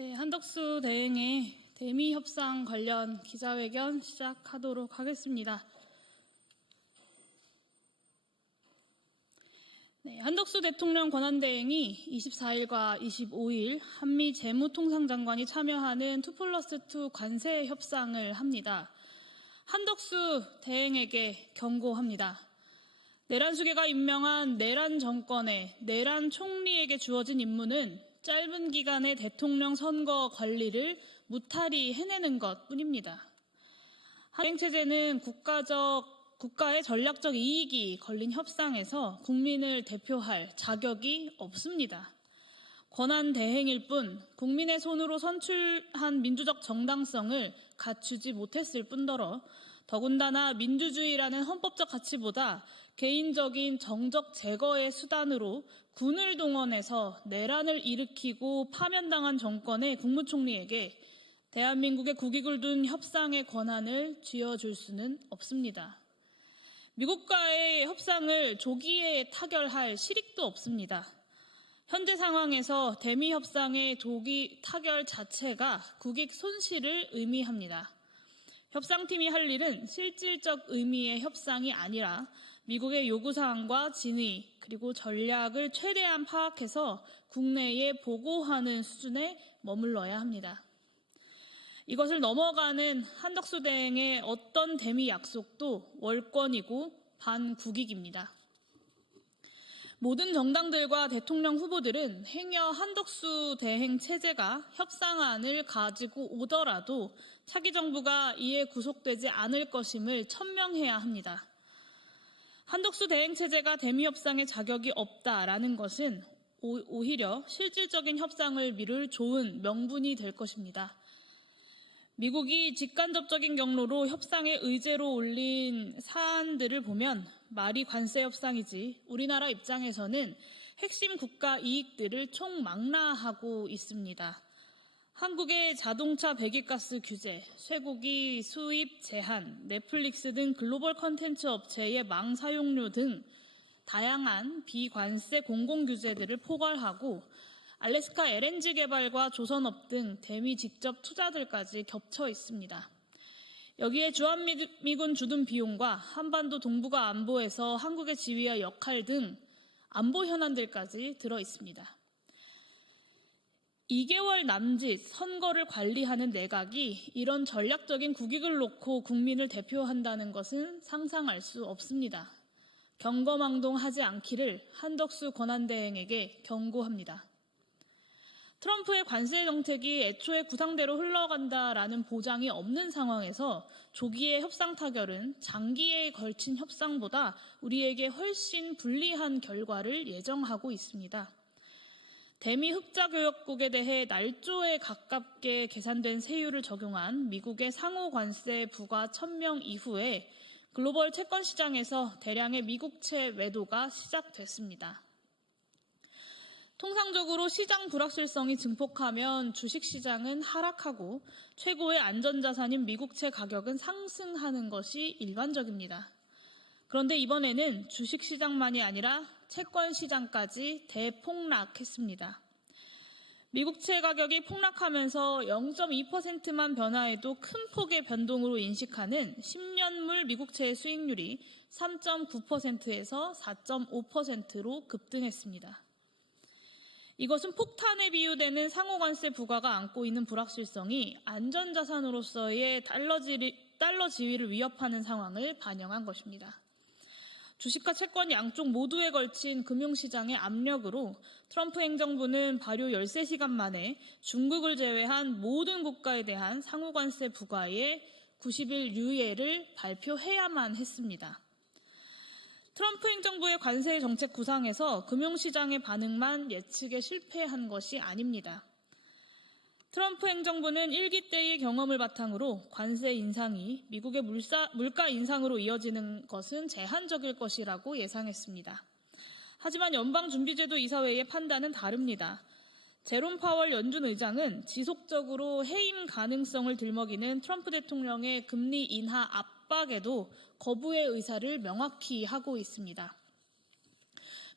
네, 한덕수 대행의 대미 협상 관련 기자회견 시작하도록 하겠습니다. 네, 한덕수 대통령 권한대행이 24일과 25일 한미 재무통상장관이 참여하는 2+2 관세 협상을 합니다. 한덕수 대행에게 경고합니다. 내란수계가 임명한 내란 정권의 내란 총리에게 주어진 임무는 짧은 기간의 대통령 선거 관리를 무탈히 해내는 것뿐입니다. 한국체제는 국가의 전략적 이익이 걸린 협상에서 국민을 대표할 자격이 없습니다. 권한 대행일 뿐 국민의 손으로 선출한 민주적 정당성을 갖추지 못했을 뿐더러 더군다나 민주주의라는 헌법적 가치보다 개인적인 정적 제거의 수단으로 군을 동원해서 내란을 일으키고 파면당한 정권의 국무총리에게 대한민국의 국익을 둔 협상의 권한을 쥐어줄 수는 없습니다. 미국과의 협상을 조기에 타결할 실익도 없습니다. 현재 상황에서 대미 협상의 조기 타결 자체가 국익 손실을 의미합니다. 협상팀이 할 일은 실질적 의미의 협상이 아니라 미국의 요구사항과 진의 그리고 전략을 최대한 파악해서 국내에 보고하는 수준에 머물러야 합니다. 이것을 넘어가는 한덕수 대행의 어떤 대미 약속도 월권이고 반국익입니다. 모든 정당들과 대통령 후보들은 행여 한덕수 대행 체제가 협상안을 가지고 오더라도 차기 정부가 이에 구속되지 않을 것임을 천명해야 합니다. 한덕수 대행 체제가 대미 협상에 자격이 없다라는 것은 오히려 실질적인 협상을 미룰 좋은 명분이 될 것입니다. 미국이 직간접적인 경로로 협상의 의제로 올린 사안들을 보면 말이 관세 협상이지 우리나라 입장에서는 핵심 국가 이익들을 총망라하고 있습니다. 한국의 자동차 배기가스 규제, 쇠고기 수입 제한, 넷플릭스 등 글로벌 콘텐츠 업체의 망 사용료 등 다양한 비관세 공공규제들을 포괄하고 알래스카 LNG 개발과 조선업 등 대미 직접 투자들까지 겹쳐 있습니다. 여기에 주한미군 주둔 비용과 한반도 동북아 안보에서 한국의 지위와 역할 등 안보 현안들까지 들어 있습니다. 2개월 남짓 선거를 관리하는 내각이 이런 전략적인 국익을 놓고 국민을 대표한다는 것은 상상할 수 없습니다. 경거망동하지 않기를 한덕수 권한대행에게 경고합니다. 트럼프의 관세 정책이 애초에 구상대로 흘러간다라는 보장이 없는 상황에서 조기의 협상 타결은 장기에 걸친 협상보다 우리에게 훨씬 불리한 결과를 예정하고 있습니다. 대미 흑자교역국에 대해 날조에 가깝게 계산된 세율을 적용한 미국의 상호 관세 부과 1000명 이후에 글로벌 채권 시장에서 대량의 미국채 매도가 시작됐습니다. 통상적으로 시장 불확실성이 증폭하면 주식시장은 하락하고 최고의 안전자산인 미국채 가격은 상승하는 것이 일반적입니다. 그런데 이번에는 주식시장만이 아니라 채권시장까지 대폭락했습니다. 미국채 가격이 폭락하면서 0.2%만 변화해도 큰 폭의 변동으로 인식하는 10년물 미국채의 수익률이 3.9%에서 4.5%로 급등했습니다. 이것은 폭탄에 비유되는 상호관세 부과가 안고 있는 불확실성이 안전자산으로서의 달러 지위를 위협하는 상황을 반영한 것입니다. 주식과 채권 양쪽 모두에 걸친 금융시장의 압력으로 트럼프 행정부는 발효 13시간 만에 중국을 제외한 모든 국가에 대한 상호관세 부과의 90일 유예를 발표해야만 했습니다. 트럼프 행정부의 관세 정책 구상에서 금융시장의 반응만 예측에 실패한 것이 아닙니다. 트럼프 행정부는 1기 때의 경험을 바탕으로 관세 인상이 미국의 물가 인상으로 이어지는 것은 제한적일 것이라고 예상했습니다. 하지만 연방준비제도 이사회의 판단은 다릅니다. 제롬 파월 연준 의장은 지속적으로 해임 가능성을 들먹이는 트럼프 대통령의 금리 인하 압박에도 거부의 의사를 명확히 하고 있습니다.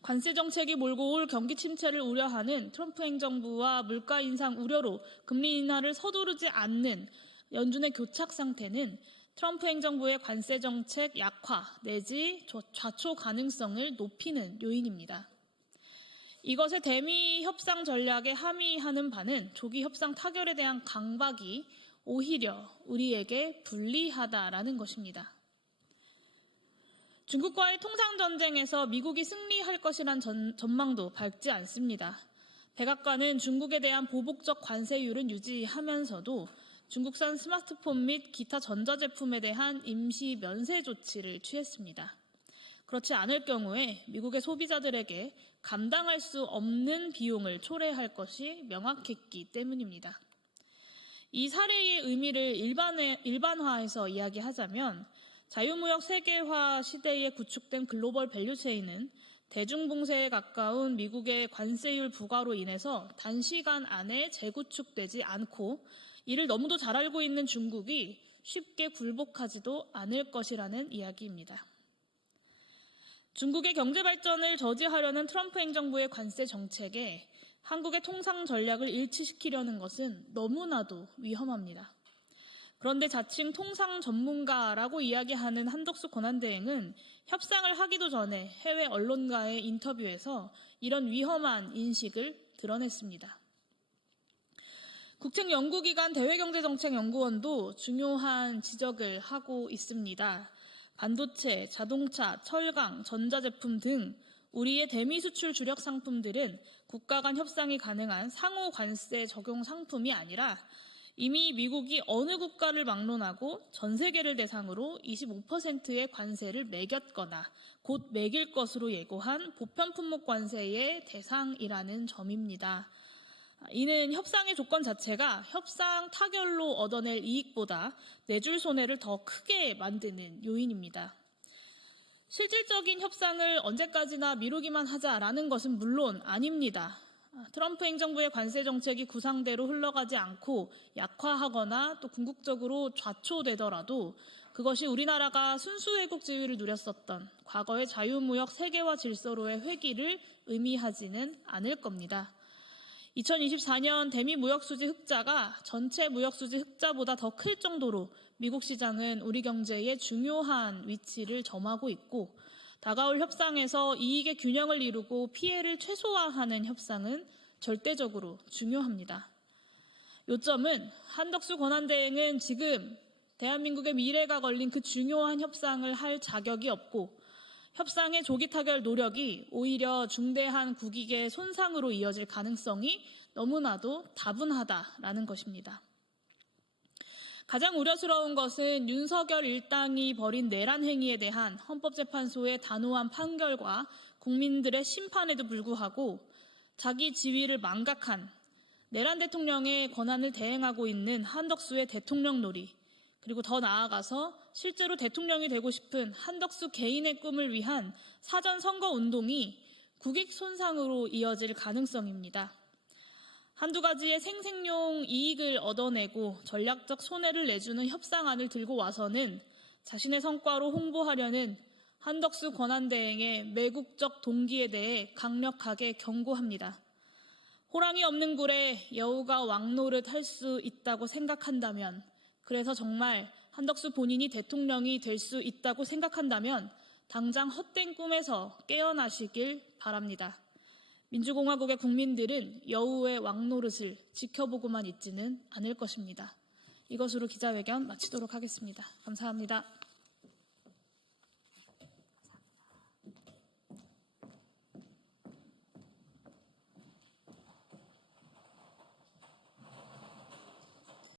관세 정책이 몰고 올 경기 침체를 우려하는 트럼프 행정부와 물가 인상 우려로 금리 인하를 서두르지 않는 연준의 교착 상태는 트럼프 행정부의 관세 정책 약화 내지 좌초 가능성을 높이는 요인입니다. 이것의 대미 협상 전략에 함의하는 바는 조기 협상 타결에 대한 강박이 오히려 우리에게 불리하다라는 것입니다. 중국과의 통상전쟁에서 미국이 승리할 것이란 전망도 밝지 않습니다. 백악관은 중국에 대한 보복적 관세율은 유지하면서도 중국산 스마트폰 및 기타 전자제품에 대한 임시 면세 조치를 취했습니다. 그렇지 않을 경우에 미국의 소비자들에게 감당할 수 없는 비용을 초래할 것이 명확했기 때문입니다. 이 사례의 의미를 일반화해서 이야기하자면 자유무역 세계화 시대에 구축된 글로벌 밸류체인은 대중봉쇄에 가까운 미국의 관세율 부과로 인해서 단시간 안에 재구축되지 않고 이를 너무도 잘 알고 있는 중국이 쉽게 굴복하지도 않을 것이라는 이야기입니다. 중국의 경제 발전을 저지하려는 트럼프 행정부의 관세 정책에 한국의 통상 전략을 일치시키려는 것은 너무나도 위험합니다. 그런데 자칭 통상 전문가라고 이야기하는 한덕수 권한대행은 협상을 하기도 전에 해외 언론과의 인터뷰에서 이런 위험한 인식을 드러냈습니다. 국책연구기관 대외경제정책연구원도 중요한 지적을 하고 있습니다. 반도체, 자동차, 철강, 전자제품 등 우리의 대미 수출 주력 상품들은 국가 간 협상이 가능한 상호 관세 적용 상품이 아니라 이미 미국이 어느 국가를 막론하고 전 세계를 대상으로 25%의 관세를 매겼거나 곧 매길 것으로 예고한 보편 품목 관세의 대상이라는 점입니다. 이는 협상의 조건 자체가 협상 타결로 얻어낼 이익보다 내줄 손해를 더 크게 만드는 요인입니다. 실질적인 협상을 언제까지나 미루기만 하자라는 것은 물론 아닙니다. 트럼프 행정부의 관세 정책이 구상대로 흘러가지 않고 약화하거나 또 궁극적으로 좌초되더라도 그것이 우리나라가 순수 외국 지위를 누렸었던 과거의 자유무역 세계화 질서로의 회귀를 의미하지는 않을 겁니다. 2024년 대미 무역수지 흑자가 전체 무역수지 흑자보다 더 클 정도로 미국 시장은 우리 경제에 중요한 위치를 점하고 있고 다가올 협상에서 이익의 균형을 이루고 피해를 최소화하는 협상은 절대적으로 중요합니다. 요점은 한덕수 권한대행은 지금 대한민국의 미래가 걸린 그 중요한 협상을 할 자격이 없고 협상의 조기 타결 노력이 오히려 중대한 국익의 손상으로 이어질 가능성이 너무나도 다분하다라는 것입니다. 가장 우려스러운 것은 윤석열 일당이 벌인 내란 행위에 대한 헌법재판소의 단호한 판결과 국민들의 심판에도 불구하고 자기 지위를 망각한 내란 대통령의 권한을 대행하고 있는 한덕수의 대통령 놀이, 그리고 더 나아가서 실제로 대통령이 되고 싶은 한덕수 개인의 꿈을 위한 사전 선거 운동이 국익 손상으로 이어질 가능성입니다. 한두 가지의 생색용 이익을 얻어내고 전략적 손해를 내주는 협상안을 들고 와서는 자신의 성과로 홍보하려는 한덕수 권한대행의 매국적 동기에 대해 강력하게 경고합니다. 호랑이 없는 굴에 여우가 왕노릇 할 수 있다고 생각한다면, 그래서 정말 한덕수 본인이 대통령이 될 수 있다고 생각한다면 당장 헛된 꿈에서 깨어나시길 바랍니다. 민주공화국의 국민들은 여우의 왕노릇을 지켜보고만 있지는 않을 것입니다. 이것으로 기자회견 마치도록 하겠습니다. 감사합니다.